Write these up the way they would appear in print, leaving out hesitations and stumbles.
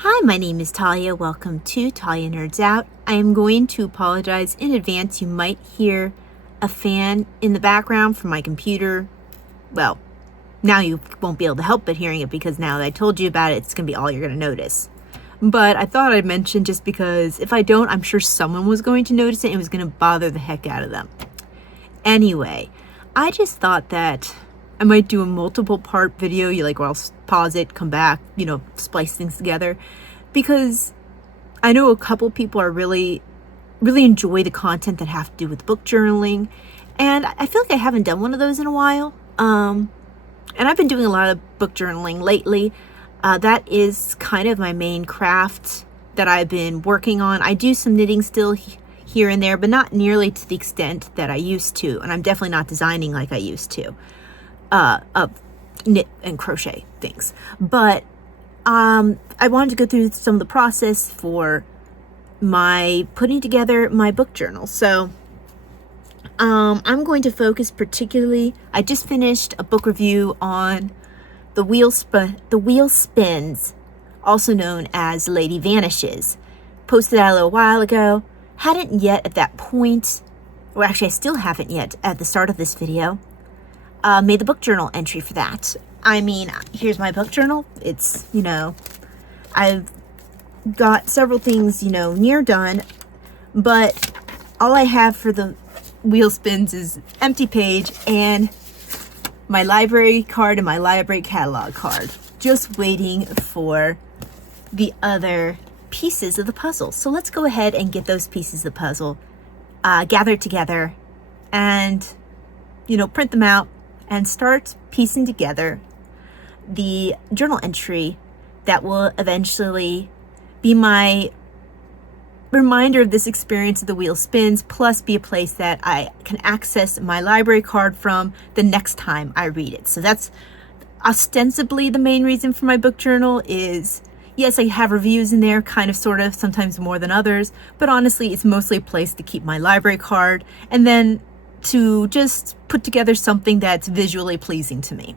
Hi, my name is Talia. Welcome to Talia Nerds Out. I am going to apologize in advance. You might hear a fan in the background from my computer. Well, now you won't be able to help but hearing it because now that I told you about it, it's going to be all you're going to notice. But I thought I'd mention just because if I don't, I'm sure someone was going to notice it and it was going to bother the heck out of them. Anyway, I just thought that I might do a multiple part video, where I'll pause it, come back, splice things together, because I know a couple people are really enjoy the content that have to do with book journaling, and I feel like I haven't done one of those in a while. And I've been doing a lot of book journaling lately. That is kind of my main craft that I've been working on. I do some knitting still here and there, but not nearly to the extent that I used to, and I'm definitely not designing like I used to. Knit and crochet things, but I wanted to go through some of the process for my putting together my book journal. So I'm going to focus particularly, I just finished a book review on The Wheel Spins, also known as Lady Vanishes. Posted that a little while ago. Hadn't yet at that point, or actually I still haven't yet at the start of this video, made the book journal entry for that. I mean, here's my book journal. It's, I've got several things, near done, but all I have for the wheel spins is empty page and my library card and my library catalog card, just waiting for the other pieces of the puzzle. So let's go ahead and get those pieces of the puzzle gathered together and, print them out and start piecing together the journal entry that will eventually be my reminder of this experience of the wheel spins, plus be a place that I can access my library card from the next time I read it. So that's ostensibly the main reason for my book journal is, yes, I have reviews in there, kind of, sort of, sometimes more than others, but honestly, it's mostly a place to keep my library card and then to just put together something that's visually pleasing to me.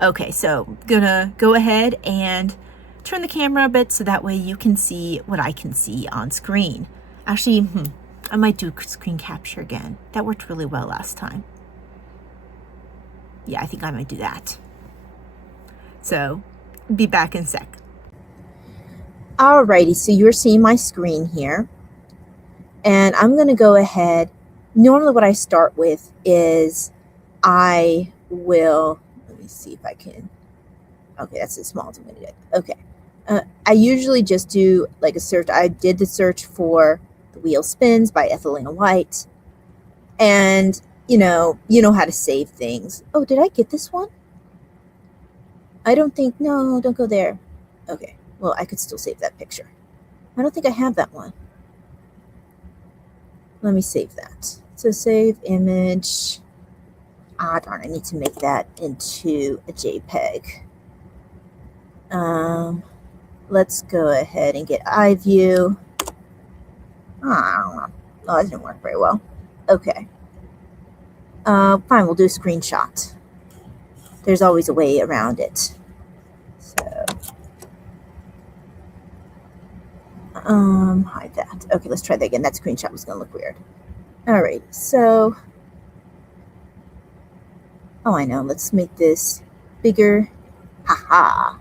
Okay, so I'm gonna go ahead and turn the camera a bit so that way you can see what I can see on screen. Actually, I might do screen capture again. That worked really well last time. Yeah, I think I might do that. So, be back in a sec. Alrighty, so you're seeing my screen here. And I'm gonna go ahead. Normally what I start with is let me see if I can, okay, that's as small as I'm gonna do. Okay, I usually just do like a search. I did the search for The Wheel Spins by Ethelena White, and you know how to save things. Oh, did I get this one? I don't think, no, don't go there. Okay, well, I could still save that picture. I don't think I have that one. Let me save that. So save image. Ah, darn, I need to make that into a JPEG. Let's go ahead and get iView. Oh, that didn't work very well. Okay. Fine, we'll do a screenshot. There's always a way around it. So, hide that. Okay, let's try that again. That screenshot was gonna look weird. All right, so, oh, I know, let's make this bigger. Haha.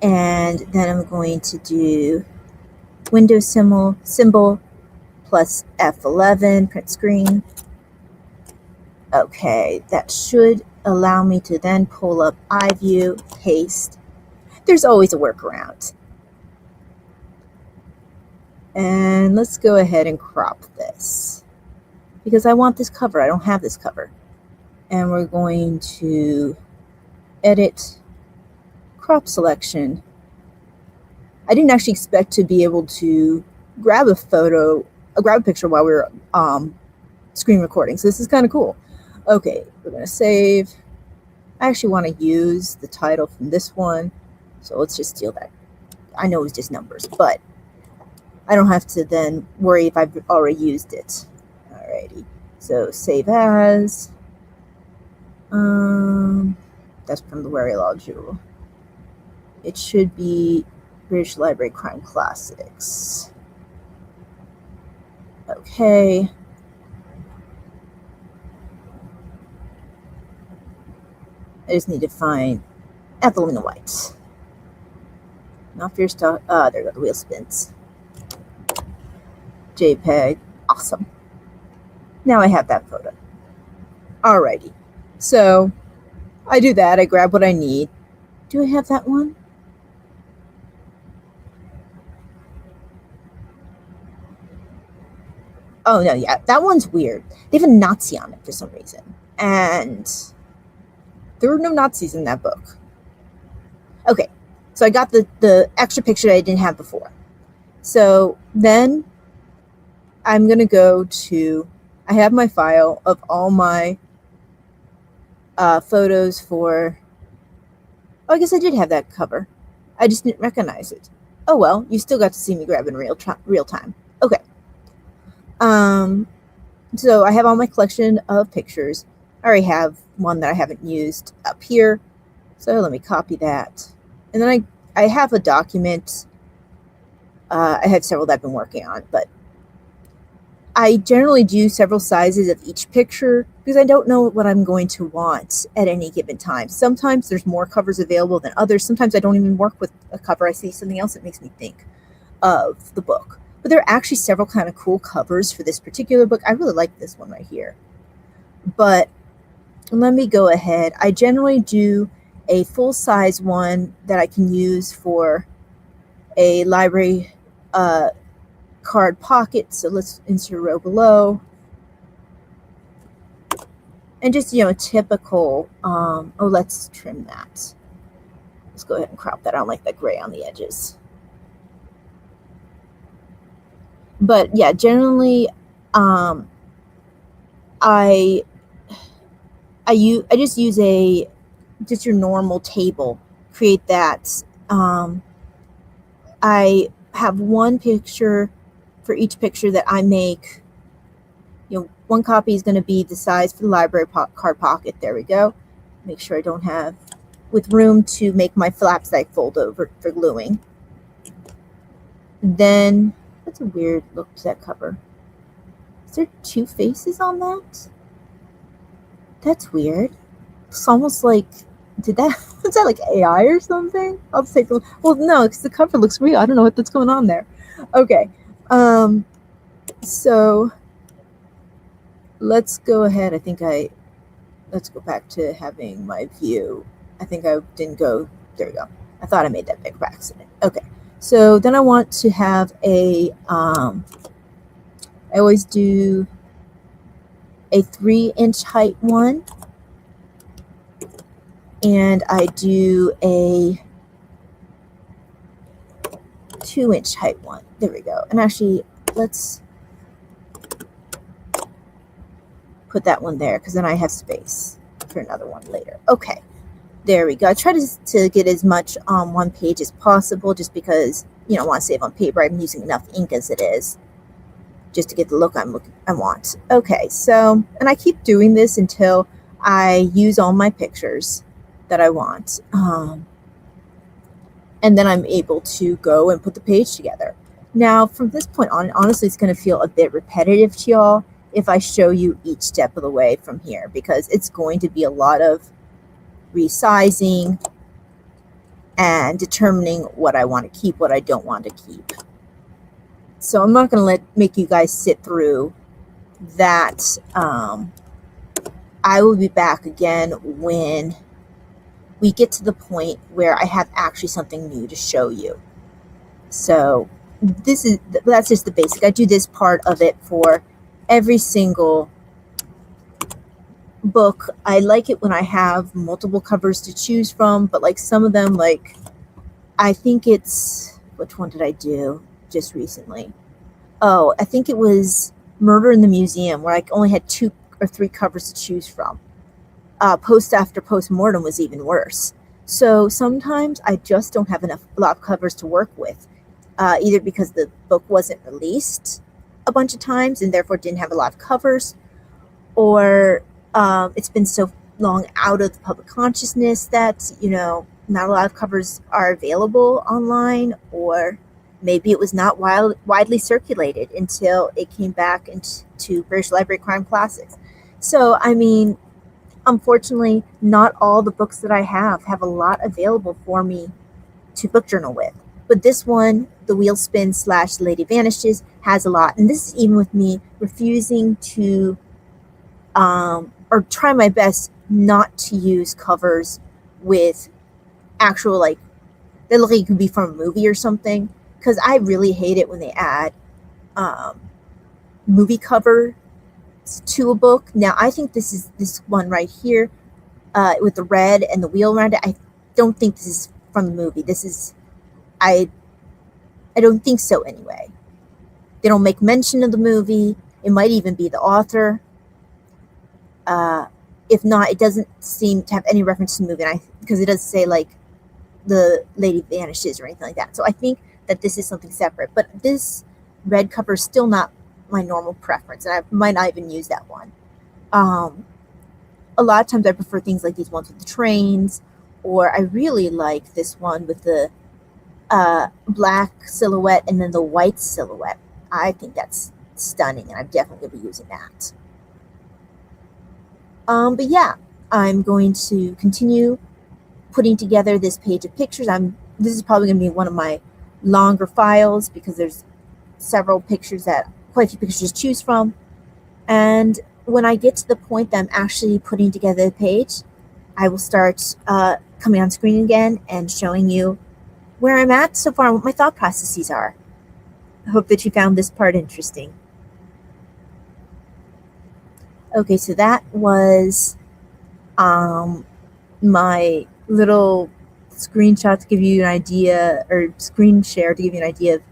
And then I'm going to do Windows symbol plus F11, print screen. Okay, that should allow me to then pull up iView, paste. There's always a workaround. And let's go ahead and crop this because I want this cover. I don't have this cover. And we're going to edit, crop selection. I didn't actually expect to be able to grab a picture while we were screen recording. So this is kind of cool. Okay, we're gonna save. I actually want to use the title from this one. So let's just steal that. I know it's just numbers, but I don't have to then worry if I've already used it. Alrighty, so save as. That's from the Weary Log Jewel. It should be British Library Crime Classics. Okay. I just need to find Ethelwyn White. Not Fierce Talk. There we go. The wheel spins. JPEG. Awesome. Now I have that photo. Alrighty. So I do that. I grab what I need. Do I have that one? Oh, no, yeah. That one's weird. They have a Nazi on it for some reason. And there were no Nazis in that book. Okay. So I got the extra picture that I didn't have before. So then I'm going to go to, I have my file of all my photos for, oh, I guess I did have that cover. I just didn't recognize it. Oh, well, you still got to see me grab in real time. Okay. So I have all my collection of pictures. I already have one that I haven't used up here. So let me copy that. And then I have a document. I have several that I've been working on, but I generally do several sizes of each picture because I don't know what I'm going to want at any given time. Sometimes there's more covers available than others. Sometimes I don't even work with a cover. I see something else that makes me think of the book. But there are actually several kind of cool covers for this particular book. I really like this one right here. But let me go ahead. I generally do a full-size one that I can use for a library card pocket. So let's insert a row below. And just, typical, let's trim that. Let's go ahead and crop that. I don't like that gray on the edges. But yeah, generally, I just use just your normal table, create that. I have one picture for each picture that I make. One copy is going to be the size for the library card pocket. There we go. Make sure I don't have, with room to make my flaps that I fold over for gluing. Then, that's a weird look to that cover. Is there two faces on that? That's weird. It's almost like, is that like AI or something? I'll take a look. Well, no, because the cover looks real. I don't know what's going on there. Okay. So let's go ahead. Let's go back to having my view. I think I didn't go, there we go. I thought I made that big by accident. Okay. So then I want to have I always do a 3-inch height one. And I do a 2-inch height one. There we go. And actually, let's put that one there because then I have space for another one later. Okay. There we go. I try to get as much on one page as possible just because, I want to save on paper. I'm using enough ink as it is just to get the look I want. Okay, so, and I keep doing this until I use all my pictures that I want. And then I'm able to go and put the page together. Now, from this point on, honestly, it's going to feel a bit repetitive to y'all if I show you each step of the way from here because it's going to be a lot of resizing and determining what I want to keep, what I don't want to keep. So I'm not going to make you guys sit through that. I will be back again when we get to the point where I have actually something new to show you. So that's just the basic. I do this part of it for every single book. I like it when I have multiple covers to choose from, but like some of them, like I think it's, which one did I do just recently? Oh, I think it was Murder in the Museum where I only had 2 or 3 covers to choose from. Post after postmortem was even worse. So sometimes I just don't have a lot of covers to work with, either because the book wasn't released a bunch of times and therefore didn't have a lot of covers, or it's been so long out of the public consciousness that, not a lot of covers are available online, or maybe it was not widely circulated until it came back into British Library Crime Classics. So, I mean, unfortunately, not all the books that I have a lot available for me to book journal with. But this one, The Wheel Spins / Lady Vanishes, has a lot. And this is even with me refusing to, or try my best not to use covers with actual, like, they look like it could be from a movie or something. Because I really hate it when they add movie cover to a book. Now, I think this one right here with the red and the wheel around it. I don't think this is from the movie. This is, I don't think so anyway. They don't make mention of the movie. It might even be the author. If not, it doesn't seem to have any reference to the movie, because it doesn't say like the lady vanishes or anything like that. So I think that this is something separate. But this red cover is still not my normal preference, and I might not even use that one. A lot of times I prefer things like these ones with the trains, or I really like this one with the black silhouette and then the white silhouette. I think that's stunning, and I'm definitely going to be using that. But yeah, I'm going to continue putting together this page of pictures. This is probably going to be one of my longer files because there's quite a few pictures to choose from. And when I get to the point that I'm actually putting together the page, I will start coming on screen again and showing you where I'm at so far and what my thought processes are. I hope that you found this part interesting. Okay, so that was my little screenshot to give you an idea, or screen share to give you an idea of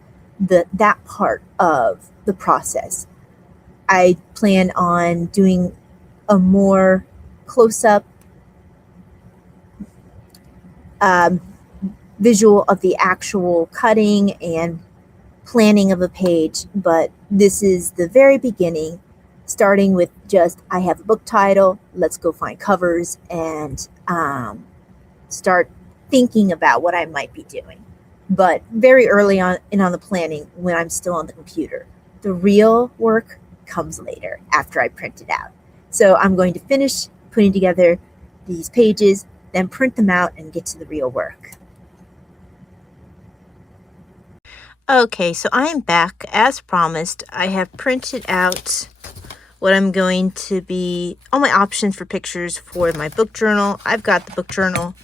that part of the process. I plan on doing a more close-up visual of the actual cutting and planning of a page, but this is the very beginning, starting with just, I have a book title, let's go find covers and start thinking about what I might be doing. But very early on the planning, when I'm still on the computer. The real work comes later, after I print it out. So I'm going to finish putting together these pages, then print them out and get to the real work. Okay, so I am back. As promised, I have printed out what I'm going to be, all my options for pictures for my book journal. I've got the book journal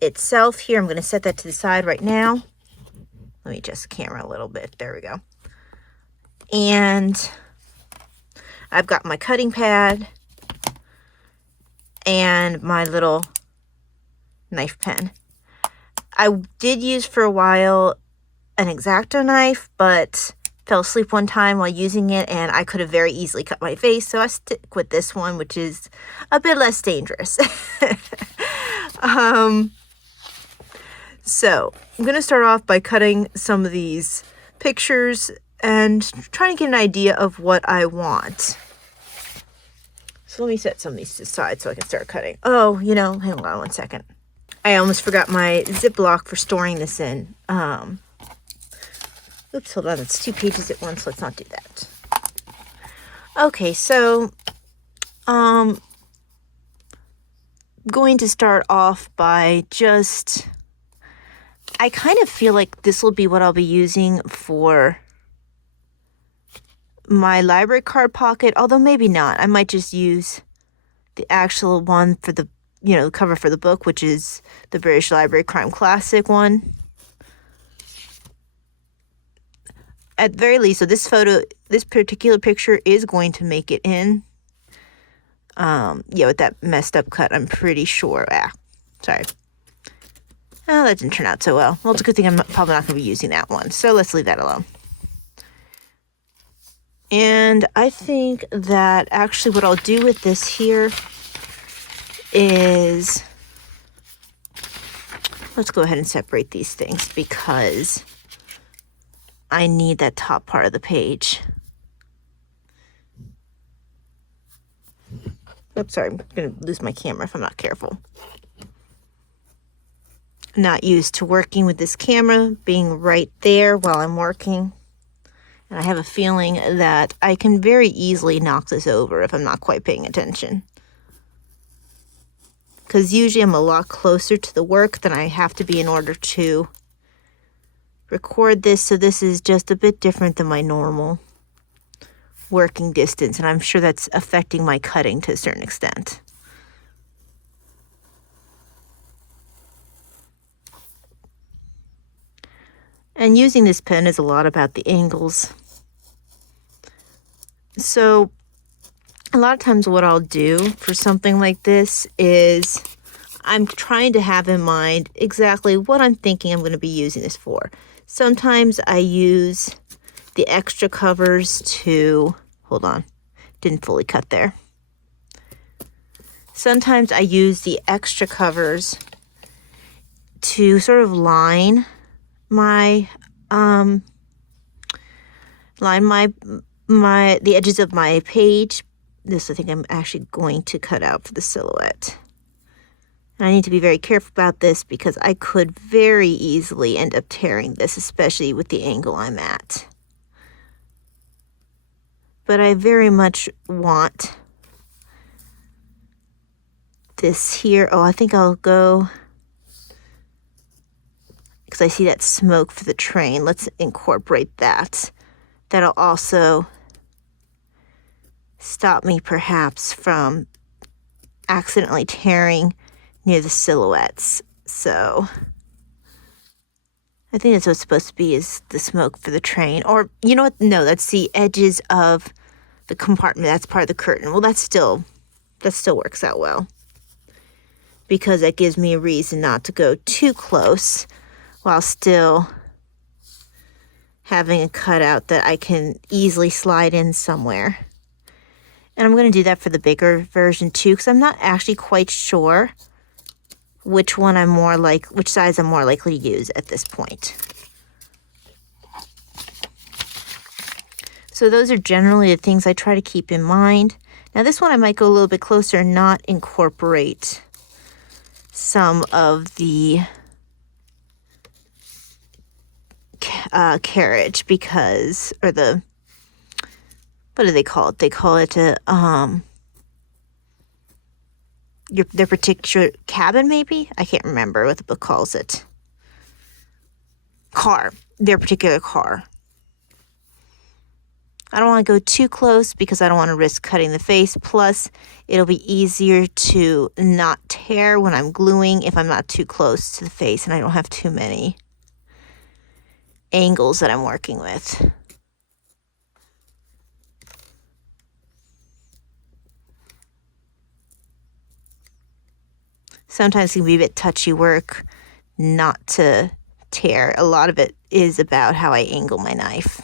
itself here. I'm going to set that to the side right now. Let me adjust the camera a little bit. There we go. And I've got my cutting pad and my little knife pen. I did use for a while an X-Acto knife, but fell asleep one time while using it, and I could have very easily cut my face, so I stick with this one, which is a bit less dangerous. So I'm going to start off by cutting some of these pictures and trying to get an idea of what I want. So let me set some of these to the side so I can start cutting. Oh, hang on one second. I almost forgot my Ziploc for storing this in. Oops, hold on. It's 2 pages at once. Let's not do that. Okay, so going to start off by just, I kind of feel like this will be what I'll be using for my library card pocket, although maybe not. I might just use the actual one for the, the cover for the book, which is the British Library Crime Classic one. At the very least, so this particular picture is going to make it in. With that messed up cut, I'm pretty sure. Sorry. Oh, that didn't turn out so well. Well, it's a good thing I'm probably not going to be using that one. So let's leave that alone. And I think that actually what I'll do with this here is, let's go ahead and separate these things because I need that top part of the page. Oops, sorry, I'm going to lose my camera if I'm not careful. not used to working with this camera being right there while I'm working. And I have a feeling that I can very easily knock this over if I'm not quite paying attention. Because usually I'm a lot closer to the work than I have to be in order to record this. So this is just a bit different than my normal working distance. And I'm sure that's affecting my cutting to a certain extent. And using this pen is a lot about the angles. So a lot of times what I'll do for something like this is I'm trying to have in mind exactly what I'm thinking I'm going to be using this for. Sometimes I use the extra covers to, hold on, didn't fully cut there. Sometimes I use the extra covers to sort of line the edges of my page. This I think I'm actually going to cut out for the silhouette. And I need to be very careful about this because I could very easily end up tearing this, especially with the angle I'm at. But I very much want this here. Oh, I think I'll go, because I see that smoke for the train. Let's incorporate that. That'll also stop me perhaps from accidentally tearing near the silhouettes. So I think that's what's supposed to be, is the smoke for the train. Or you know what? No, that's the edges of the compartment. That's part of the curtain. Well, that still works out well, because that gives me a reason not to go too close while still having a cutout that I can easily slide in somewhere. And I'm going to do that for the bigger version too, because I'm not actually quite sure which size I'm more likely to use at this point. So those are generally the things I try to keep in mind. Now this one I might go a little bit closer and not incorporate some of the carriage, because, or the, what do they call it? They call it their particular cabin, maybe? I can't remember what the book calls it. Car. Their particular car. I don't want to go too close because I don't want to risk cutting the face. Plus, it'll be easier to not tear when I'm gluing if I'm not too close to the face and I don't have too many angles that I'm working with. Sometimes it can be a bit touchy work not to tear. A lot of it is about how I angle my knife.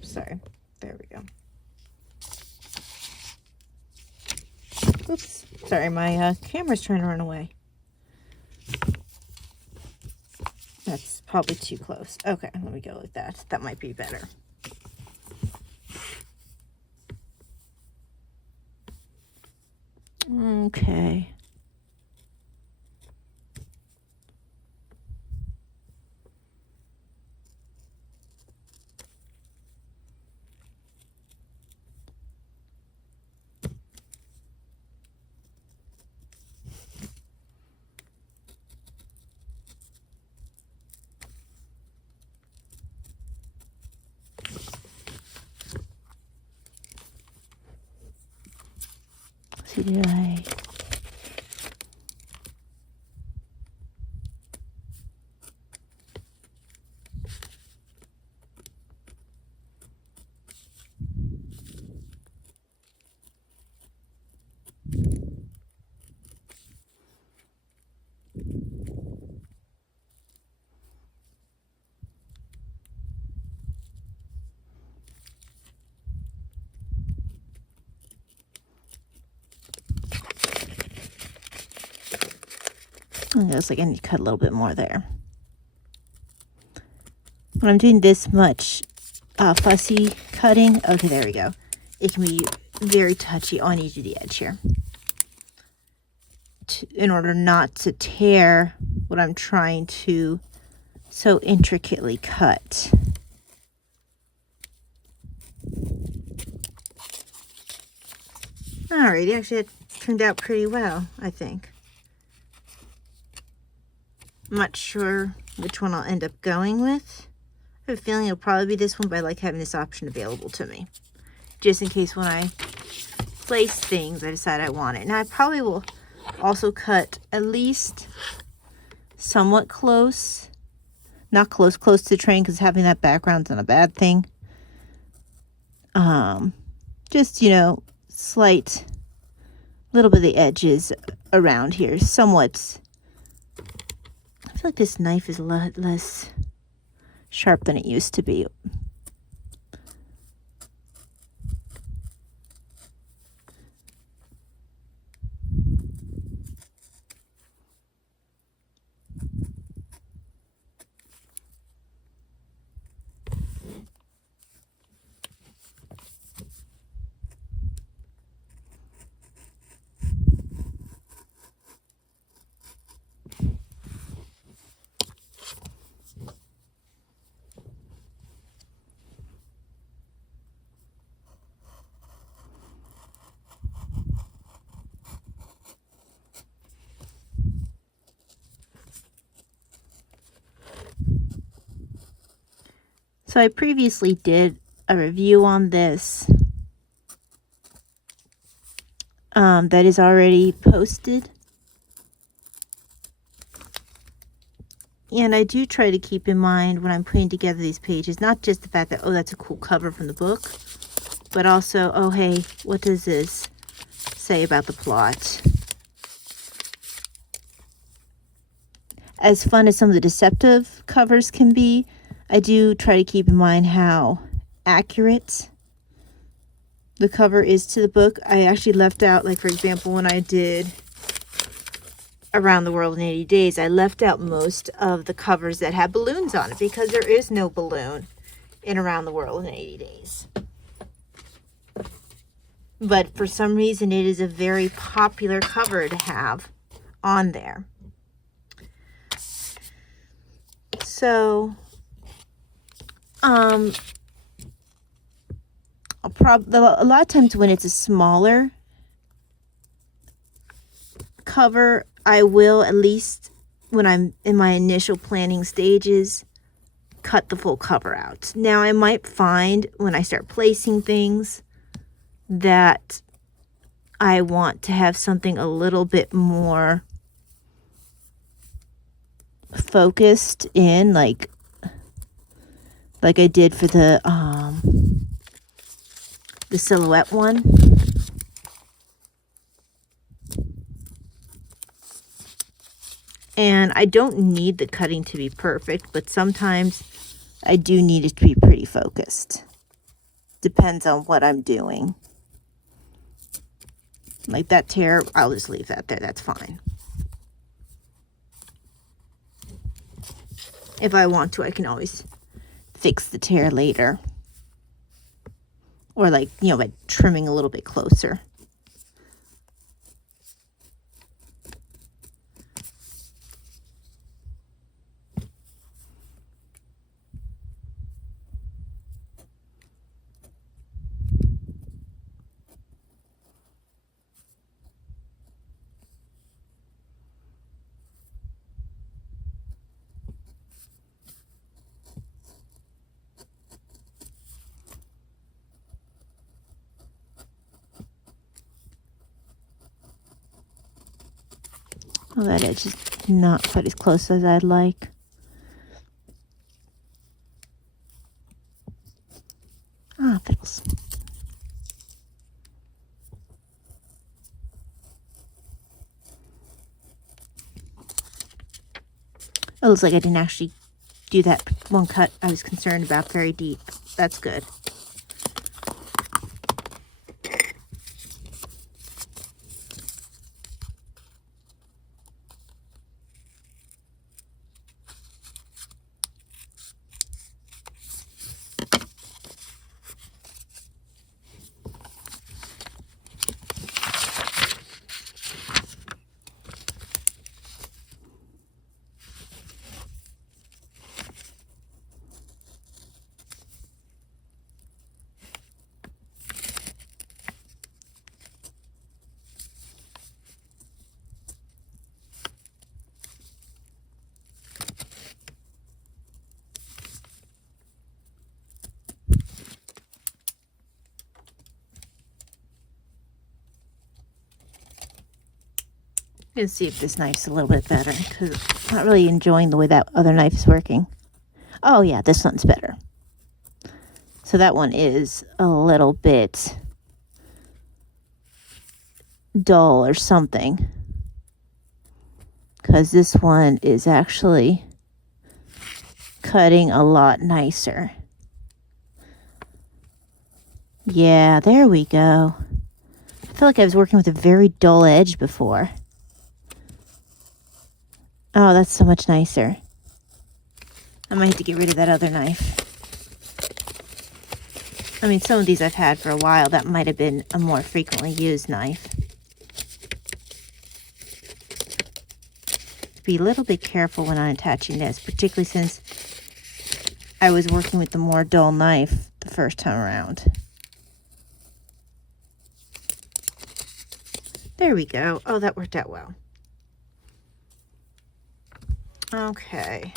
Sorry, there we go. Oops, sorry, my camera's trying to run away. That's probably too close. Okay, let me go like that. That might be better. Okay. See, did I? looks like I need to cut a little bit more there. When I'm doing this much fussy cutting, okay, there we go. It can be very touchy. Oh, I need to do the edge here. In order not to tear what I'm trying to so intricately cut. Alrighty, actually it turned out pretty well, I think. I'm not sure which one I'll end up going with. I have a feeling it'll probably be this one, but I like having this option available to me. Just in case when I place things, I decide I want it. Now I probably will also cut at least somewhat close. Not close to the train, because having that background's not a bad thing. Just, you know, slight little bit of the edges around here. Somewhat. I feel like this knife is a lot less sharp than it used to be. So I previously did a review on this that is already posted. And I do try to keep in mind when I'm putting together these pages, not just the fact that, oh, that's a cool cover from the book, but also, oh, hey, what does this say about the plot? As fun as some of the deceptive covers can be, I do try to keep in mind how accurate the cover is to the book. I actually left out, like, for example, when I did Around the World in 80 Days, I left out most of the covers that had balloons on it because there is no balloon in Around the World in 80 Days. But for some reason, it is a very popular cover to have on there. So, a lot of times when it's a smaller cover, I will, at least when I'm in my initial planning stages, cut the full cover out. Now, I might find when I start placing things that I want to have something a little bit more focused in, like I did for the silhouette one. And I don't need the cutting to be perfect, but sometimes I do need it to be pretty focused. Depends on what I'm doing. Like that tear, I'll just leave that there. That's fine. If I want to, I can always fix the tear later. Or, like, you know, by trimming a little bit closer. Well, that edge is not quite as close as I'd like. Ah, fiddles. It looks like I didn't actually do that one cut I was concerned about very deep. That's good. Gonna see if this knife's a little bit better, because I'm not really enjoying the way that other knife is working. Oh yeah, this one's better. So that one is a little bit dull or something, because this one is actually cutting a lot nicer. Yeah, there we go. I feel like I was working with a very dull edge before. Oh, that's so much nicer. I might have to get rid of that other knife. I mean, some of these I've had for a while. That might have been a more frequently used knife. Be a little bit careful when I'm attaching this, particularly since I was working with the more dull knife the first time around. There we go. Oh, that worked out well. Okay.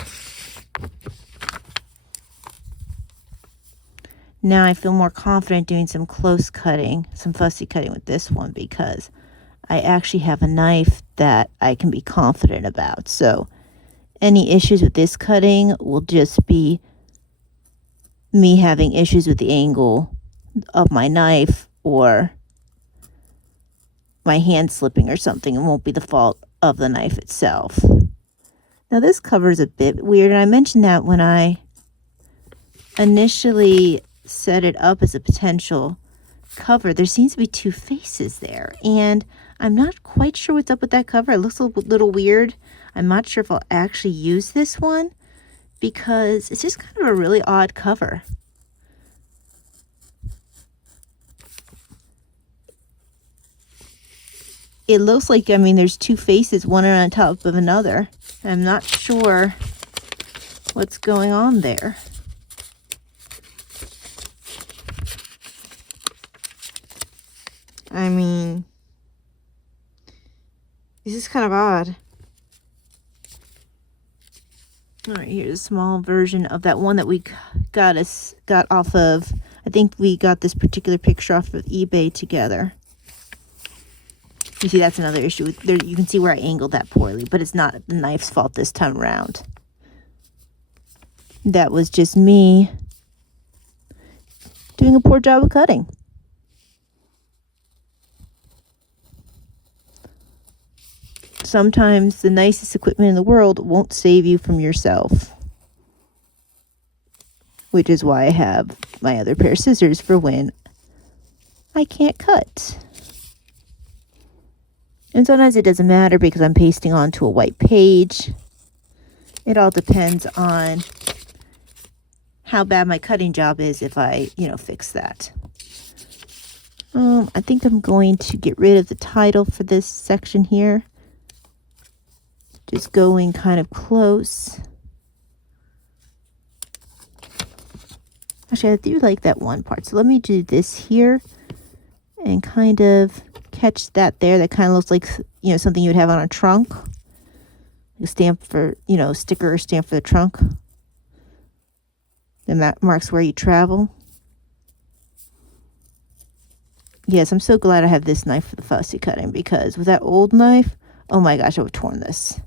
Now I feel more confident doing some close cutting, some fussy cutting with this one, because I actually have a knife that I can be confident about. So any issues with this cutting will just be me having issues with the angle of my knife or my hand slipping or something. It won't be the fault of the knife itself. Now this cover is a bit weird, and I mentioned that when I initially set it up as a potential cover. There seems to be two faces there, and I'm not quite sure what's up with that cover. It looks a little weird. I'm not sure if I'll actually use this one, because it's just kind of a really odd cover. It looks like, I mean, there's two faces, one on top of another. I'm not sure what's going on there. I mean, this is kind of odd. All right, here's a small version of that one that we got off of, I think we got this particular picture off of eBay together. You see, that's another issue. There, you can see where I angled that poorly, but it's not the knife's fault this time around. That was just me doing a poor job of cutting. Sometimes the nicest equipment in the world won't save you from yourself. Which is why I have my other pair of scissors for when I can't cut. And sometimes it doesn't matter because I'm pasting onto a white page. It all depends on how bad my cutting job is if I, fix that. I think I'm going to get rid of the title for this section here. Just going kind of close. Actually, I do like that one part. So let me do this here and kind of catch that there. That kind of looks like, something you would have on a trunk. A stamp for, sticker or stamp for the trunk. That marks where you travel. Yes, I'm so glad I have this knife for the fussy cutting, because with that old knife, oh my gosh, I would have torn this.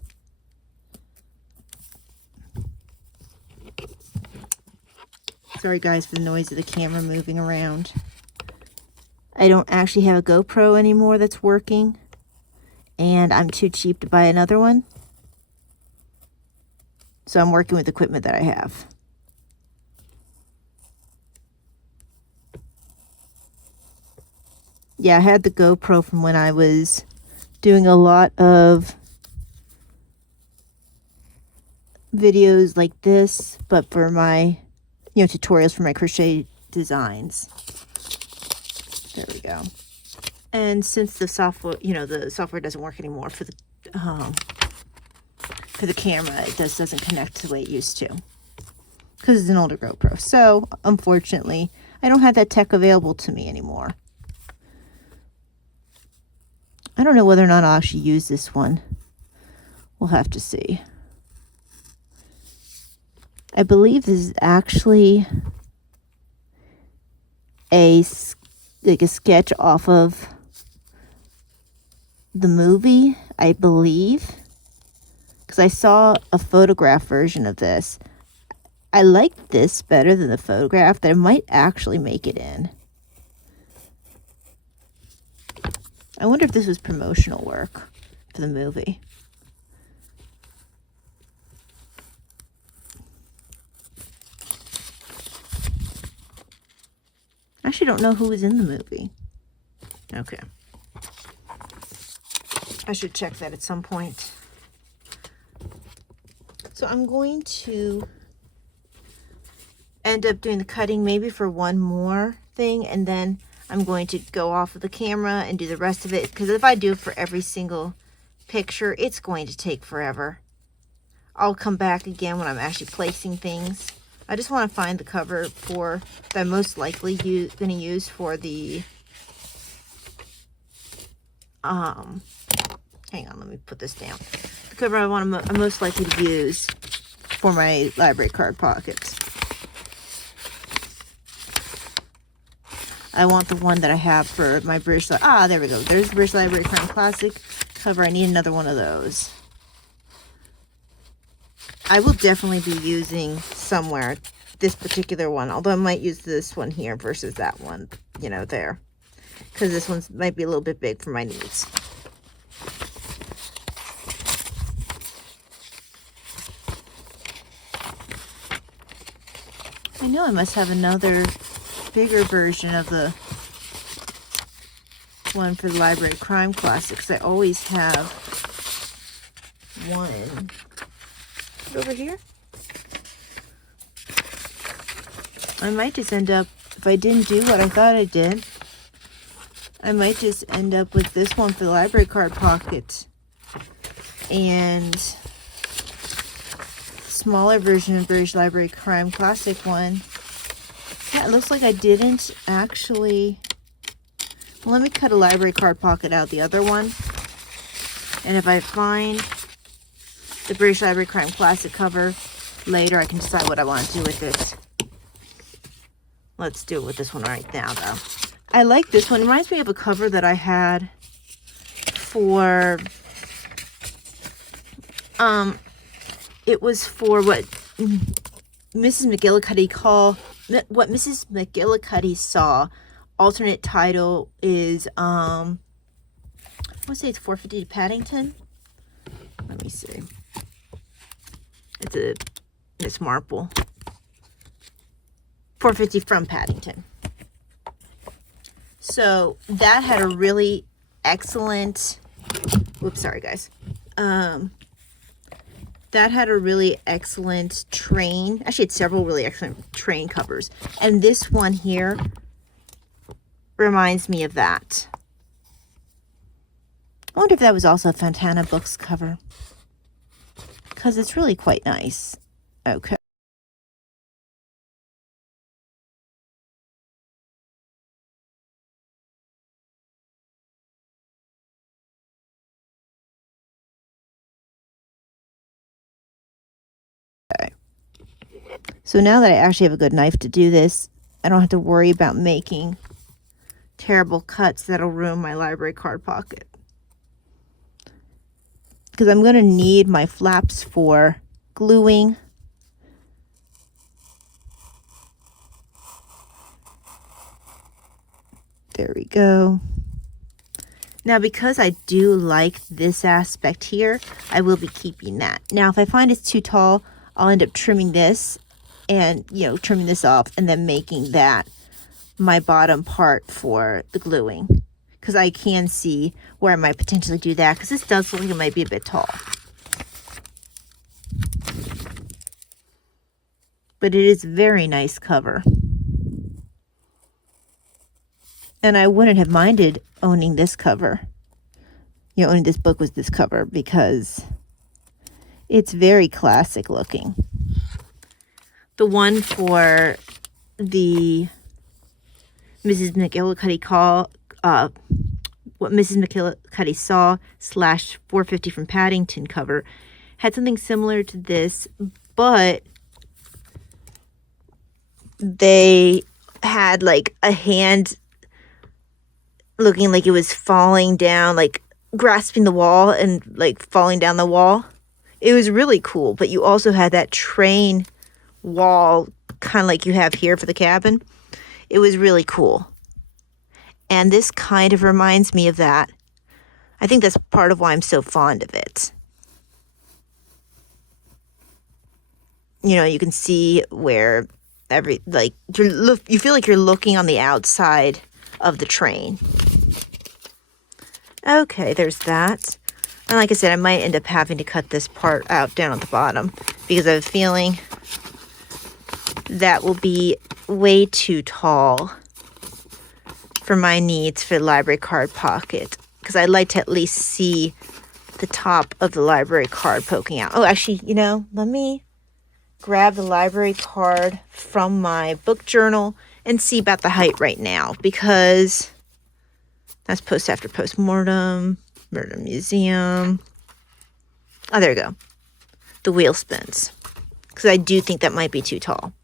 Sorry guys for the noise of the camera moving around. I don't actually have a GoPro anymore that's working, and I'm too cheap to buy another one. So I'm working with equipment that I have. Yeah, I had the GoPro from when I was doing a lot of videos like this, but for my, tutorials for my crochet designs. There we go. And since the software, the software doesn't work anymore for the camera, it doesn't connect the way it used to, because it's an older GoPro. So unfortunately, I don't have that tech available to me anymore. I don't know whether or not I'll actually use this one. We'll have to see. I believe this is actually a sketch off of the movie, I believe, because I saw a photograph version of this. I like this better than the photograph, that I might actually make it in. I wonder if this was promotional work for the movie. I actually don't know who was in the movie. Okay. I should check that at some point. So I'm going to end up doing the cutting maybe for one more thing, and then I'm going to go off of the camera and do the rest of it, because if I do it for every single picture, it's going to take forever. I'll come back again when I'm actually placing things. I just want to find the cover for that I'm most likely going to use for the hang on, let me put this down. The cover I'm most likely to use for my library card pockets. I want the one that I have for my British... there we go. There's the British Library Crime Classic cover. I need another one of those. I will definitely be using somewhere this particular one, although I might use this one here versus that one, you know, there. Because this one might be a little bit big for my needs. I know I must have another bigger version of the one for the Library Crime Classics. I always have one over here. I might just end up, if I didn't do what I thought I did, I might just end up with this one for the library card pocket and smaller version of British Library Crime Classic one. Yeah, it looks like I didn't actually... Well, let me cut a library card pocket out the other one. And if I find the British Library Crime Classic cover later, I can decide what I want to do with it. Let's do it with this one right now, though. I like this one. It reminds me of a cover that I had for... it was for what Mrs. McGillicuddy saw. Alternate title is I want to say it's 450 to Paddington. Let me see. It's a Miss Marple. 450 from Paddington. So that had a really excellent, whoops, sorry guys. That had a really excellent train. Actually, it's several really excellent train covers. And this one here reminds me of that. I wonder if that was also a Fontana Books cover, because it's really quite nice. Okay. So now that I actually have a good knife to do this, I don't have to worry about making terrible cuts that'll ruin my library card pocket. Because I'm going to need my flaps for gluing. There we go. Now, because I do like this aspect here, I will be keeping that. Now, if I find it's too tall, I'll end up trimming this and, you know, trimming this off and then making that my bottom part for the gluing. Because I can see where I might potentially do that, because this does look like it might be a bit tall. But it is a very nice cover. And I wouldn't have minded owning this cover. You know, owning this book with this cover, because it's very classic looking. The one for the Mrs. McGillicuddy what Mrs. McGillicuddy saw / 450 from Paddington cover had something similar to this, but they had like a hand looking like it was falling down, like grasping the wall and like falling down the wall. It was really cool, but you also had that train wall kind of like you have here for the cabin. It was really cool. And this kind of reminds me of that. I think that's part of why I'm so fond of it. You know, you can see where you feel like you're looking on the outside of the train. Okay, there's that. And like I said, I might end up having to cut this part out down at the bottom because I have a feeling that will be way too tall for my needs for the library card pocket, because I'd like to at least see the top of the library card poking out. Oh, actually, you know, let me grab the library card from my book journal and see about the height right now, because that's post after postmortem, murder museum. Oh, there we go. The wheel spins, because I do think that might be too tall.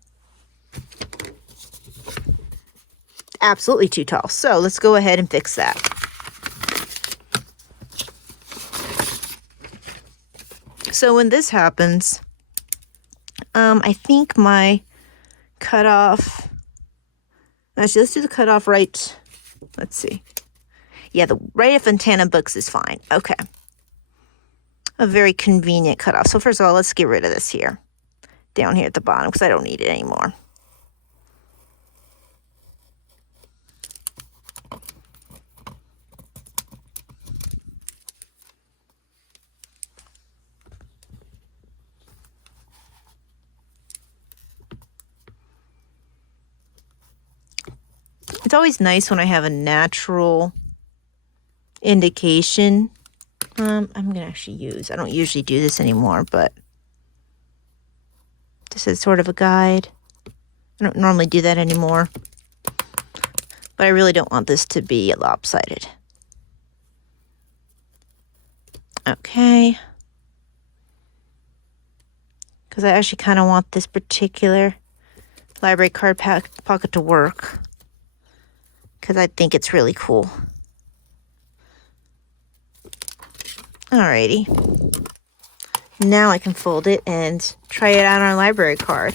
Absolutely too tall. So let's go ahead and fix that. So when this happens, I think my cutoff, actually let's do the cutoff right, let's see. Yeah, the right at Fontana Books is fine. Okay. A very convenient cutoff. So first of all, let's get rid of this here, down here at the bottom, because I don't need it anymore. It's always nice when I have a natural indication. I'm going to actually use, I don't usually do this anymore, but this is sort of a guide. I don't normally do that anymore, but I really don't want this to be lopsided. Okay. Because I actually kind of want this particular library card pocket to work, because I think it's really cool. Alrighty. Now I can fold it and try it out on our library card.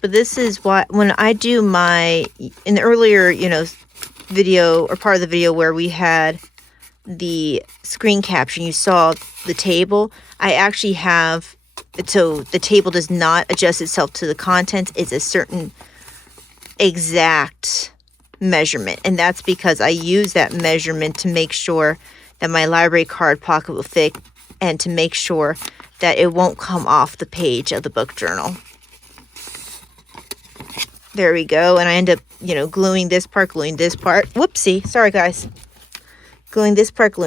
But this is why, when I do my, in the earlier, you know, video or part of the video where we had the screen caption, you saw the table. I actually have, so the table does not adjust itself to the contents. It's a certain exact measurement, and that's because I use that measurement to make sure that my library card pocket will fit, and to make sure that it won't come off the page of the book journal. There we go. And I end up, you know, gluing this part. Whoopsie. Sorry, guys. Gluing this part.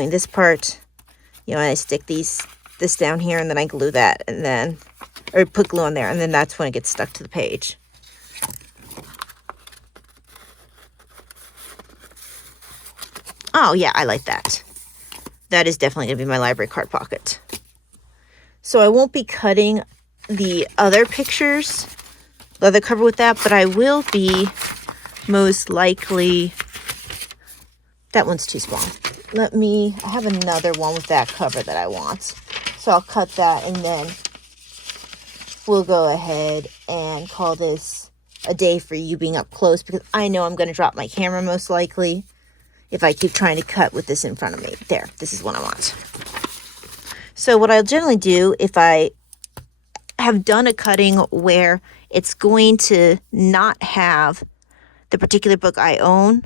You know, and I stick this down here, and then I glue that, and then, or put glue on there, and then that's when it gets stuck to the page. Oh, yeah, I like that. That is definitely going to be my library card pocket. So I won't be cutting the other pictures, the other cover with that, but I will be most likely, that one's too small. I have another one with that cover that I want. So I'll cut that, and then we'll go ahead and call this a day for you being up close, because I know I'm going to drop my camera most likely if I keep trying to cut with this in front of me. There, this is what I want. So what I'll generally do, if I have done a cutting where it's going to not have the particular book I own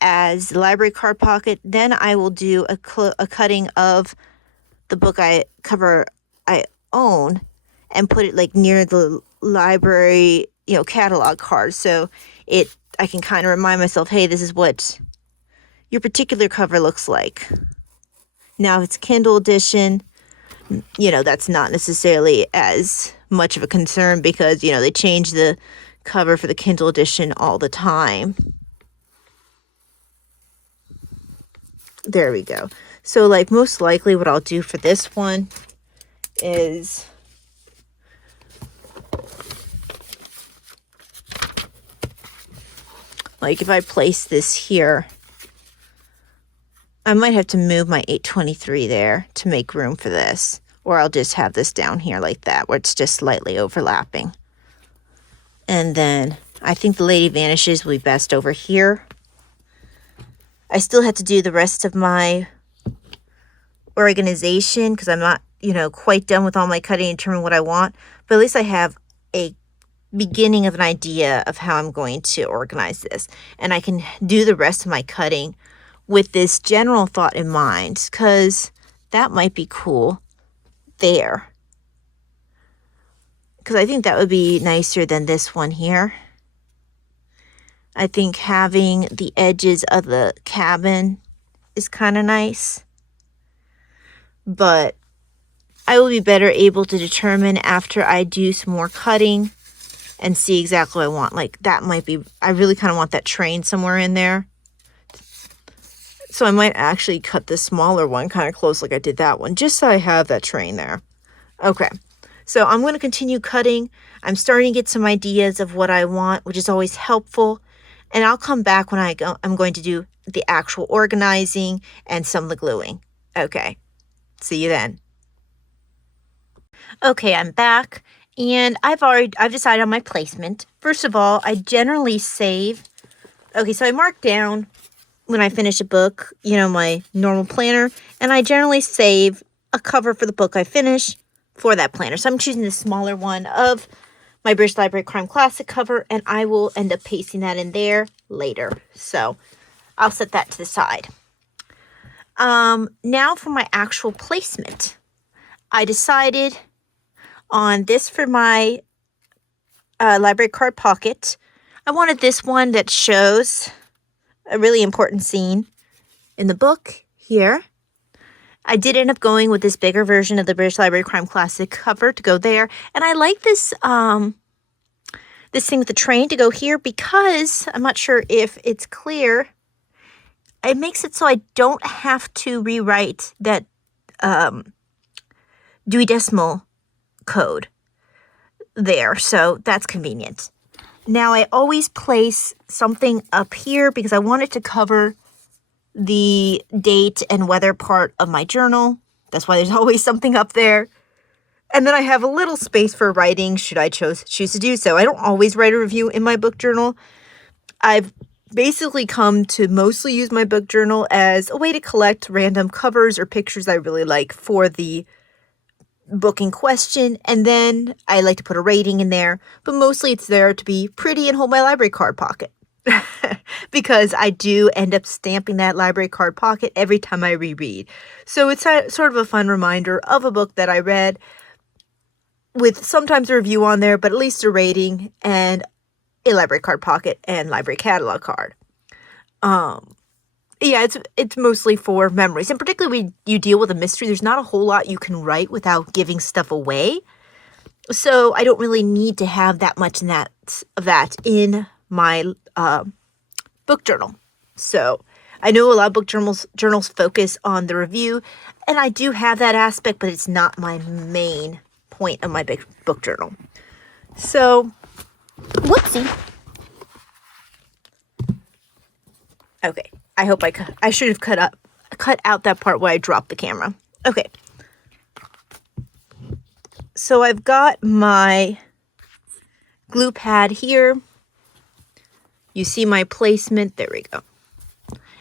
as the library card pocket, then I will do a cutting of the book I own and put it like near the library, you know, catalog card. So I can kind of remind myself, hey, this is what your particular cover looks like. Now, if it's Kindle edition, you know, that's not necessarily as much of a concern, because, you know, they change the cover for the Kindle edition all the time. There we go. So like most likely what I'll do for this one is like if I place this here, I might have to move my 823 there to make room for this. Or I'll just have this down here like that, where it's just slightly overlapping. And then I think the Lady Vanishes will be best over here. I still have to do the rest of my organization because I'm not, quite done with all my cutting and determine what I want. But at least I have a beginning of an idea of how I'm going to organize this. And I can do the rest of my cutting with this general thought in mind, because that might be cool there. Because I think that would be nicer than this one here. I think having the edges of the cabin is kind of nice. But I will be better able to determine after I do some more cutting and see exactly what I want. Like that might be, I really kind of want that train somewhere in there. So I might actually cut the smaller one kind of close like I did that one, just so I have that train there. Okay, so I'm going to continue cutting. I'm starting to get some ideas of what I want, which is always helpful. And I'll come back when I'm going to do the actual organizing and some of the gluing. Okay, see you then. Okay, I'm back. And I've decided on my placement. First of all, I generally save. Okay, so I mark down when I finish a book, my normal planner, and I generally save a cover for the book I finish for that planner. So I'm choosing the smaller one of my British Library Crime Classic cover, and I will end up pasting that in there later. So I'll set that to the side. Now for my actual placement. I decided on this for my library card pocket. I wanted this one that shows a really important scene in the book here. I did end up going with this bigger version of the British Library Crime Classic cover to go there. And I like this this thing with the train to go here because I'm not sure if it's clear. It makes it so I don't have to rewrite that Dewey Decimal code there. So that's convenient. Now, I always place something up here because I want it to cover the date and weather part of my journal. That's why there's always something up there. And then I have a little space for writing should I choose to do so. I don't always write a review in my book journal. I've basically come to mostly use my book journal as a way to collect random covers or pictures I really like for the book in question, and then I like to put a rating in there, but mostly it's there to be pretty and hold my library card pocket because I do end up stamping that library card pocket every time I reread. So it's sort of a fun reminder of a book that I read with sometimes a review on there, but at least a rating and a library card pocket and library catalog card. Yeah, it's mostly for memories. And particularly when you deal with a mystery, there's not a whole lot you can write without giving stuff away. So I don't really need to have that much of that in my book journal. So I know a lot of book journals focus on the review, and I do have that aspect, but it's not my main point of my book journal. So, whoopsie. Okay. I hope I should have cut out that part where I dropped the camera. Okay. So I've got my glue pad here. You see my placement. There we go.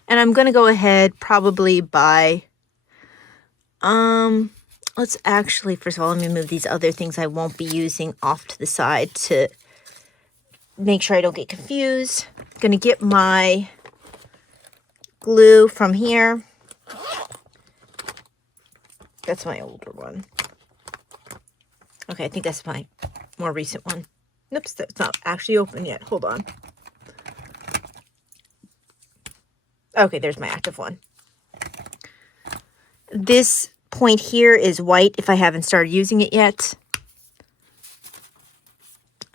And I'm going to go ahead probably by, let's actually, first of all, let me move these other things I won't be using off to the side to make sure I don't get confused. I'm going to get my glue from here. That's my older one. Okay, I think that's my more recent one. Oops, that's not actually open yet. Hold on. Okay, there's my active one. This point here is white if I haven't started using it yet.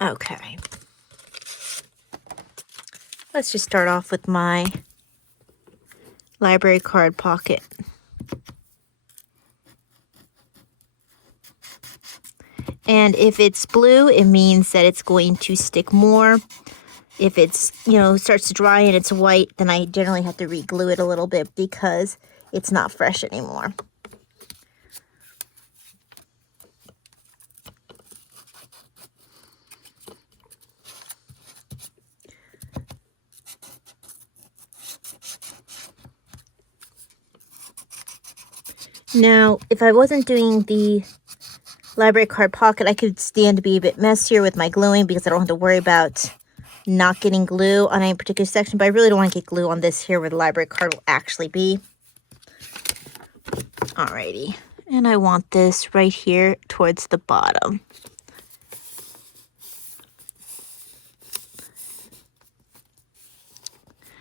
Okay. Let's just start off with my library card pocket. And if it's blue, it means that it's going to stick more. If it's, starts to dry and it's white, then I generally have to re-glue it a little bit because it's not fresh anymore. Now, if I wasn't doing the library card pocket, I could stand to be a bit messier with my gluing because I don't have to worry about not getting glue on any particular section, but I really don't want to get glue on this here where the library card will actually be. Alrighty, and I want this right here towards the bottom.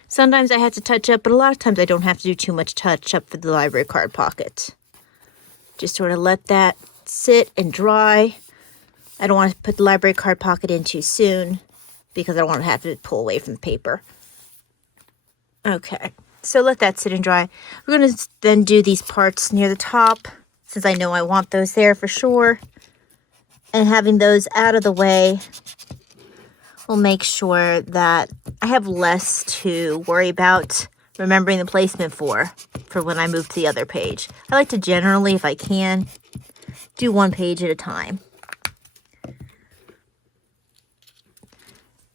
Sometimes I have to touch up, but a lot of times I don't have to do too much touch up for the library card pocket. Just sort of let that sit and dry. I don't want to put the library card pocket in too soon because I don't want to have to pull away from the paper. Okay, so let that sit and dry. We're going to then do these parts near the top since I know I want those there for sure. And having those out of the way will make sure that I have less to worry about remembering the placement for when I move to the other page. I like to generally, if I can, do one page at a time.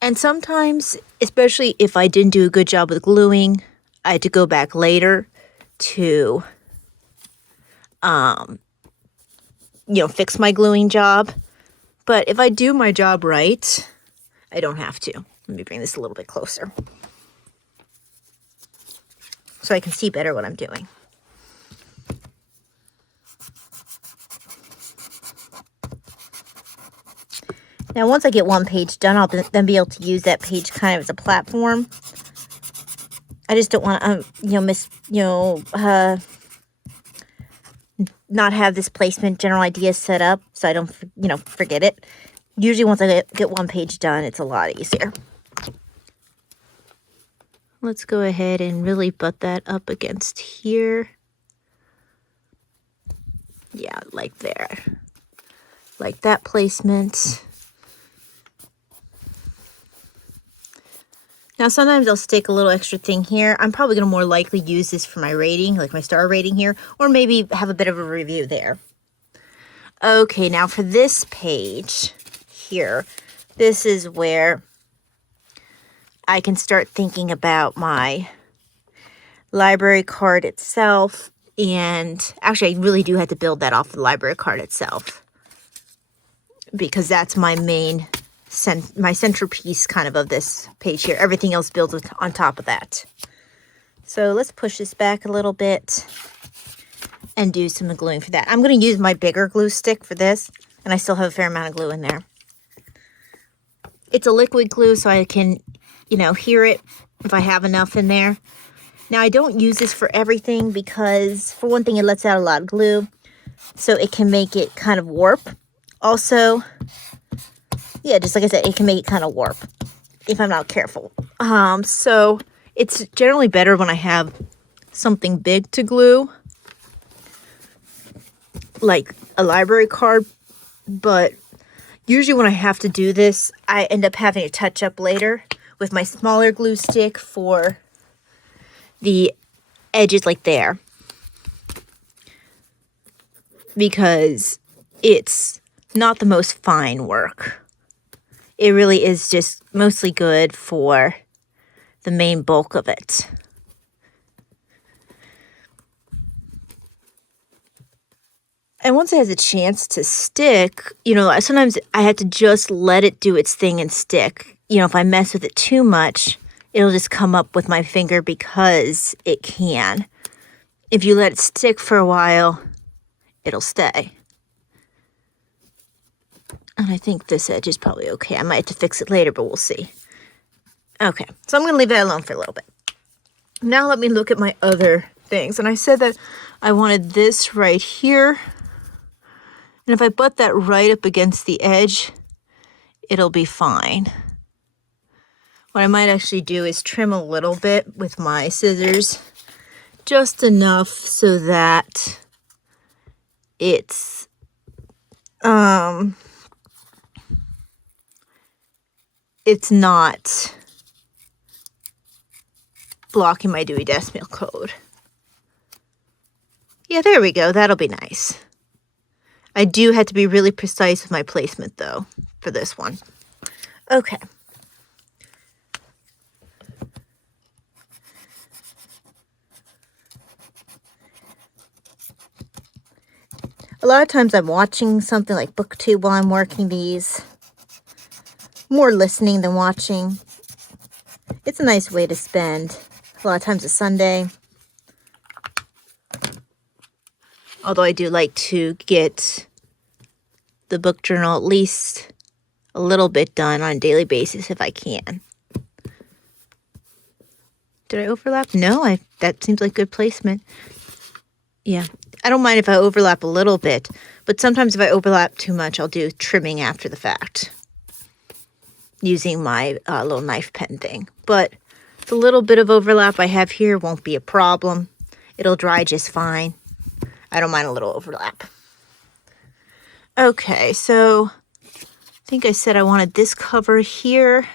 And sometimes, especially if I didn't do a good job with gluing, I had to go back later to, fix my gluing job. But if I do my job right, I don't have to. Let me bring this a little bit closer so I can see better what I'm doing. Now, once I get one page done, I'll then be able to use that page kind of as a platform. I just don't want to, not have this placement general idea set up so I don't, forget it. Usually once I get one page done, it's a lot easier. Let's go ahead and really butt that up against here. Yeah, like there. Like that placement. Now, sometimes I'll stick a little extra thing here. I'm probably going to more likely use this for my rating, like my star rating here, or maybe have a bit of a review there. Okay, now for this page here, this is where I can start thinking about my library card itself. And actually, I really do have to build that off the library card itself because that's my main my centerpiece kind of this page here. Everything else builds on top of that. So let's push this back a little bit and do some gluing for that. I'm going to use my bigger glue stick for this, and I still have a fair amount of glue in there. It's a liquid glue, so I can, hear it if I have enough in there. Now, I don't use this for everything because, for one thing, it lets out a lot of glue, so it can make it kind of warp. Also, yeah, just like I said, it can make it kind of warp if I'm not careful. So it's generally better when I have something big to glue, like a library card. But usually when I have to do this, I end up having to touch up later with my smaller glue stick for the edges like there, because it's not the most fine work. It really is just mostly good for the main bulk of it. And once it has a chance to stick, sometimes I have to just let it do its thing and stick. If I mess with it too much, it'll just come up with my finger because it can. If you let it stick for a while, it'll stay. And I think this edge is probably okay. I might have to fix it later, but we'll see. Okay, so I'm going to leave that alone for a little bit. Now let me look at my other things. And I said that I wanted this right here. And if I butt that right up against the edge, it'll be fine. What I might actually do is trim a little bit with my scissors. Just enough so that it's it's not blocking my Dewey Decimal Code. Yeah, there we go. That'll be nice. I do have to be really precise with my placement, though, for this one. Okay. A lot of times I'm watching something like BookTube while I'm working these. More listening than watching. It's a nice way to spend a lot of times a Sunday. Although I do like to get the book journal at least a little bit done on a daily basis if I can. Did I overlap? No, that seems like good placement. Yeah, I don't mind if I overlap a little bit, but sometimes if I overlap too much, I'll do trimming after the fact using my little knife pen thing. But the little bit of overlap I have here won't be a problem. It'll dry just fine. I don't mind a little overlap. Okay, so I think I said I wanted this cover here,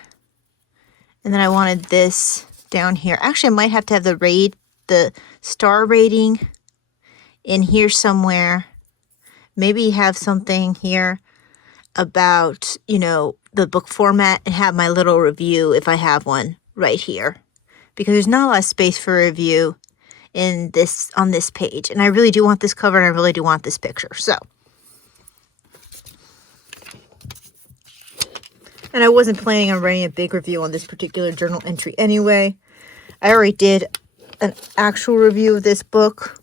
and then I wanted this down here. Actually, I might have to have the star rating in here somewhere. Maybe have something here about, you know, the book format, and have my little review if I have one right here, because there's not a lot of space for a review on this page, and I really do want this cover, and I really do want this picture. So, and I wasn't planning on writing a big review on this particular journal entry anyway. I already did an actual review of this book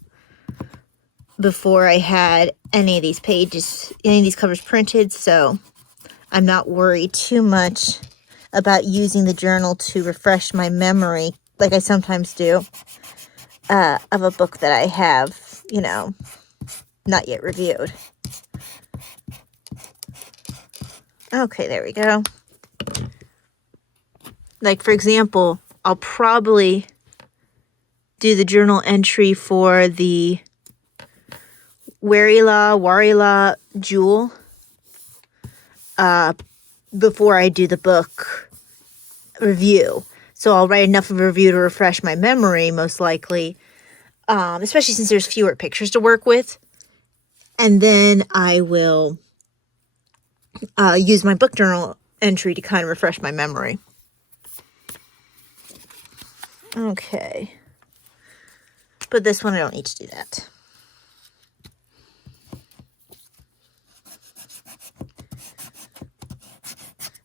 before I had any of these covers printed, so I'm not worried too much about using the journal to refresh my memory, like I sometimes do, of a book that I have, you know, not yet reviewed. Okay, there we go. Like, for example, I'll probably do the journal entry for the Warila Jewel before I do the book review. So I'll write enough of a review to refresh my memory, most likely, especially since there's fewer pictures to work with. And then I will use my book journal entry to kind of refresh my memory. Okay. But this one, I don't need to do that.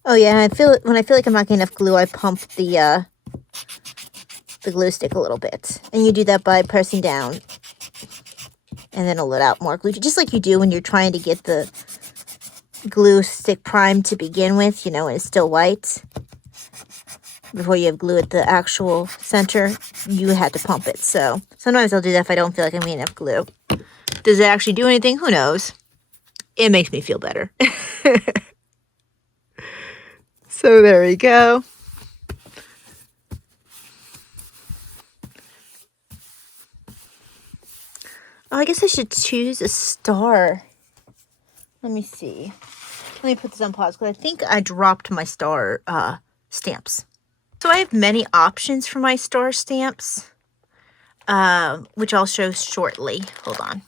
Oh yeah, and when I feel like I'm not getting enough glue, I pump the glue stick a little bit. And you do that by pressing down. And then it'll let out more glue. Just like you do when you're trying to get the glue stick primed to begin with, you know, when it's still white. Before you have glue at the actual center, you had to pump it. So sometimes I'll do that if I don't feel like I'm getting enough glue. Does it actually do anything? Who knows? It makes me feel better. So there we go. Oh, I guess I should choose a star. Let me see. Let me put this on pause because I think I dropped my star stamps. So I have many options for my star stamps, which I'll show shortly. Hold on.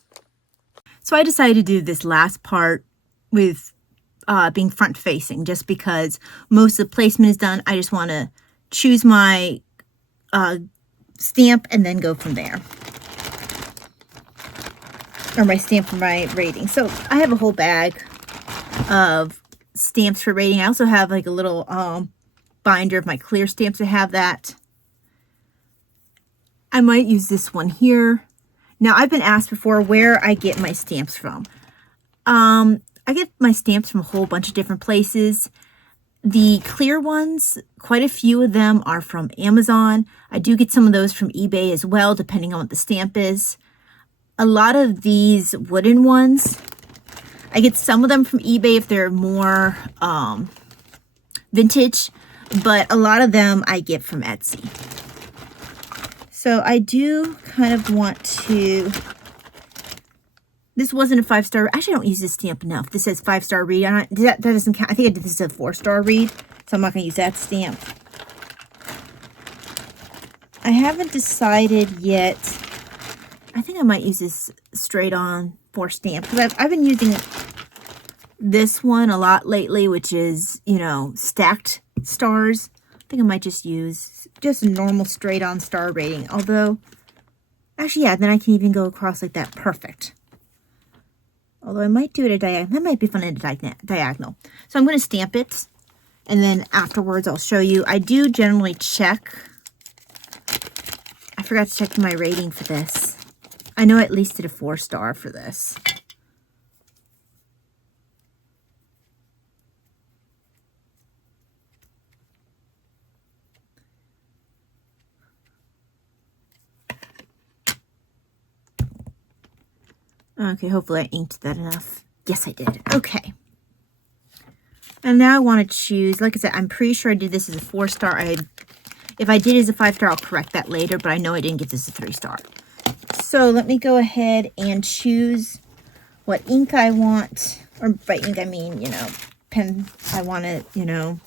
So I decided to do this last part with being front facing, just because most of the placement is done. I just want to choose my stamp and then go from there. Or my stamp for my rating. So I have a whole bag of stamps for rating. I also have like a little binder of my clear stamps to have that. I might use this one here. Now, I've been asked before where I get my stamps from. I get my stamps from a whole bunch of different places. The clear ones, quite a few of them are from Amazon. I do get some of those from eBay as well, depending on what the stamp is. A lot of these wooden ones, I get some of them from eBay if they're more vintage, but a lot of them I get from Etsy. So I do kind of want to... This wasn't a 5-star. Actually, I don't use this stamp enough. This says 5-star read. That doesn't count. I think I did this as a 4-star read. So I'm not going to use that stamp. I haven't decided yet. I think I might use this straight on for stamp, because I've been using this one a lot lately, which is, you know, stacked stars. I think I might just use just a normal straight on star rating. Although, actually, yeah, then I can even go across like that. Perfect. Although I might do it a diagonal. That might be fun at a diagonal. So I'm going to stamp it. And then afterwards, I'll show you. I do generally check. I forgot to check my rating for this. I know I at least did a 4-star for this. Okay, hopefully I inked that enough. Yes, I did. Okay. And now I want to choose, like I said, I'm pretty sure I did this as a 4-star. If I did it as a 5-star, I'll correct that later, but I know I didn't get this as a 3-star. So let me go ahead and choose what ink I want, or by ink I mean, you know, pen I want to, you know,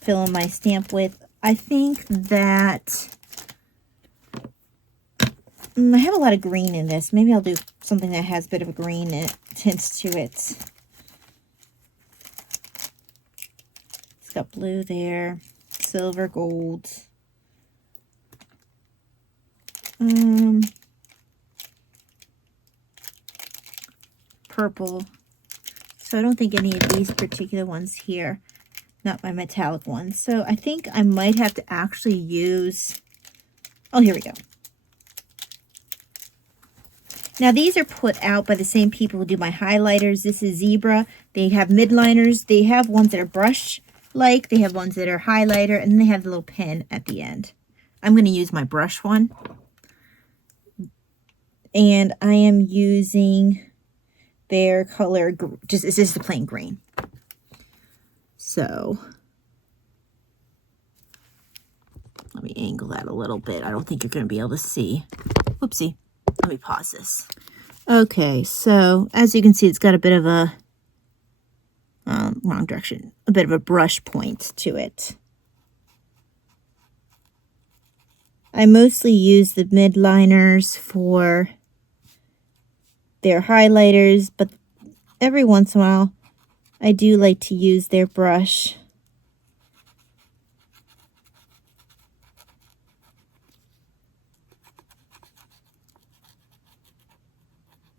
fill in my stamp with. I think that I have a lot of green in this. Maybe I'll do something that has a bit of a green tints to it. It's got blue there, silver, gold. Purple. So I don't think any of these particular ones here, not my metallic ones. So I think I might have to actually use, oh, here we go. Now these are put out by the same people who do my highlighters. This is Zebra. They have midliners. They have ones that are brush-like. They have ones that are highlighter. And then they have the little pen at the end. I'm going to use my brush one. And I am using their color, it's just the plain green. So let me angle that a little bit. I don't think you're going to be able to see. Whoopsie. Let me pause this. Okay, so as you can see, it's got a bit of a wrong direction, a bit of a brush point to it. I mostly use the midliners for their highlighters, but every once in a while, I do like to use their brush.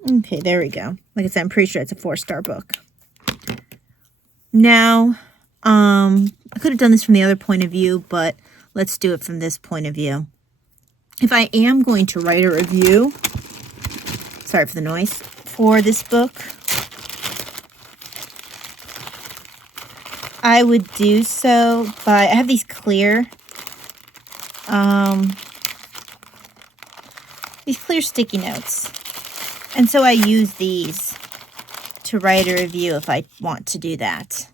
Okay, there we go. Like I said, I'm pretty sure it's a 4-star book. Now, I could have done this from the other point of view, but let's do it from this point of view. If I am going to write a review, sorry for the noise, for this book, I would do so by, I have these clear sticky notes. And so I use these to write a review if I want to do that.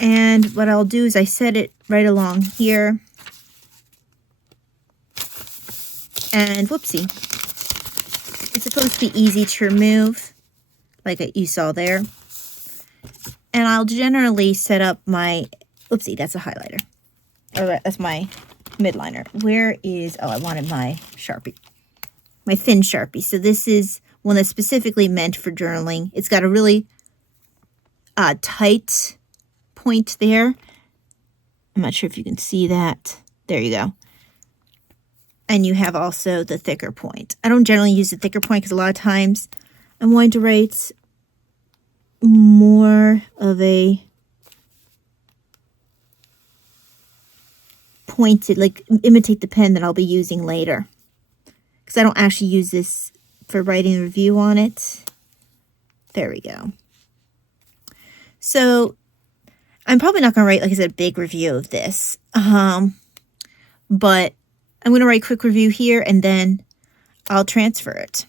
And what I'll do is I set it right along here. And whoopsie. It's supposed to be easy to remove, like you saw there. And I'll generally set up my, oopsie, that's a highlighter. Or that's my midliner. Where is, oh, I wanted my Sharpie. My thin Sharpie. So this is one that's specifically meant for journaling. It's got a really tight point there. I'm not sure if you can see that. There you go. And you have also the thicker point. I don't generally use the thicker point because a lot of times I'm wanting to write more of a pointed, like imitate the pen that I'll be using later. Because I don't actually use this for writing a review on it. There we go. So I'm probably not going to write, like I said, a big review of this. But I'm going to write a quick review here and then I'll transfer it.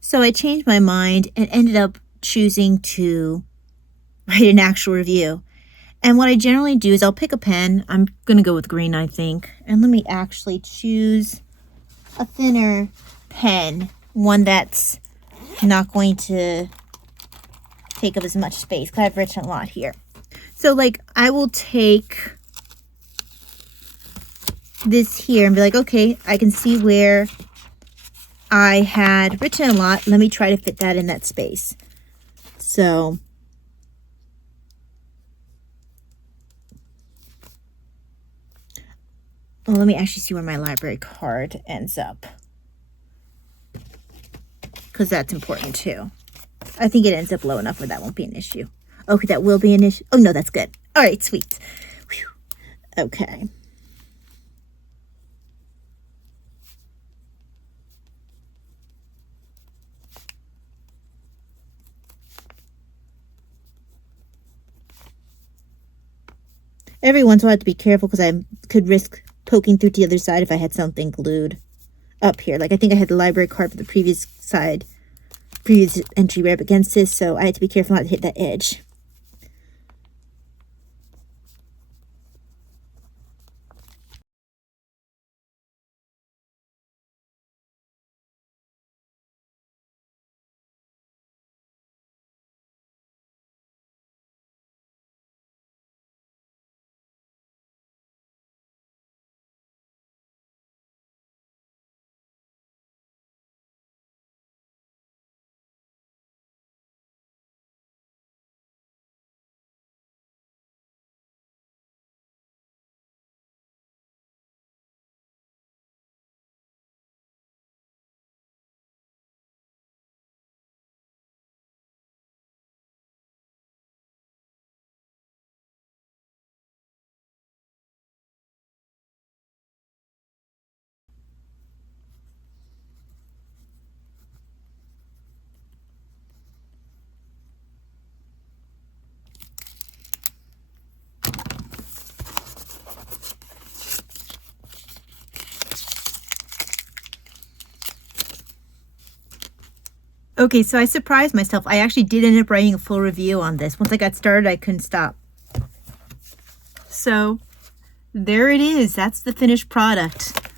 So I changed my mind and ended up choosing to write an actual review. And what I generally do is I'll pick a pen. I'm going to go with green, I think. And let me actually choose a thinner pen, one that's not going to take up as much space because I've written a lot here. So like I will take this here and be like, okay, I can see where I had written a lot. Let me try to fit that in that space. So well, let me actually see where my library card ends up, because that's important too. I think it ends up low enough where that won't be an issue. Okay, that will be an issue. Oh no, that's good. All right, sweet. Whew. Okay. Every once in a while I have to be careful because I could risk poking through to the other side if I had something glued up here. Like I think I had the library card for the previous entry right up against this, so I had to be careful not to hit that edge. Okay, so I surprised myself. I actually did end up writing a full review on this. Once I got started, I couldn't stop. So there it is. That's the finished product.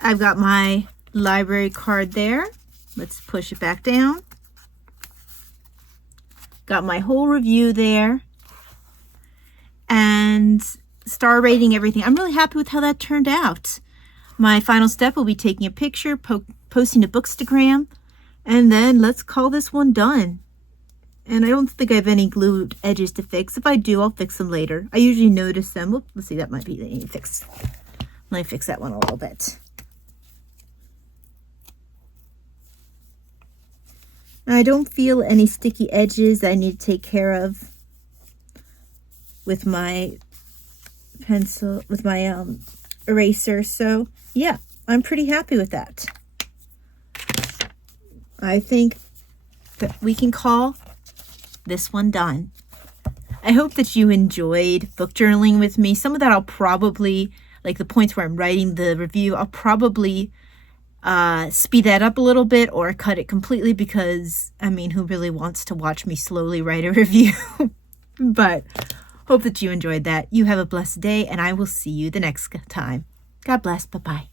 I've got my library card there. Let's push it back down. Got my whole review there. And star rating, everything. I'm really happy with how that turned out. My final step will be taking a picture, posting to Bookstagram, and then let's call this one done. And I don't think I have any glued edges to fix. If I do, I'll fix them later. I usually notice them. Whoop, let's see, that might be the fix. Let me fix that one a little bit. I don't feel any sticky edges that I need to take care of with my pencil, with my eraser. So yeah, I'm pretty happy with that. I think that we can call this one done. I hope that you enjoyed book journaling with me. Some of that I'll probably, like the points where I'm writing the review, I'll probably speed that up a little bit or cut it completely because, I mean, who really wants to watch me slowly write a review? But hope that you enjoyed that. You have a blessed day, and I will see you the next time. God bless. Bye-bye.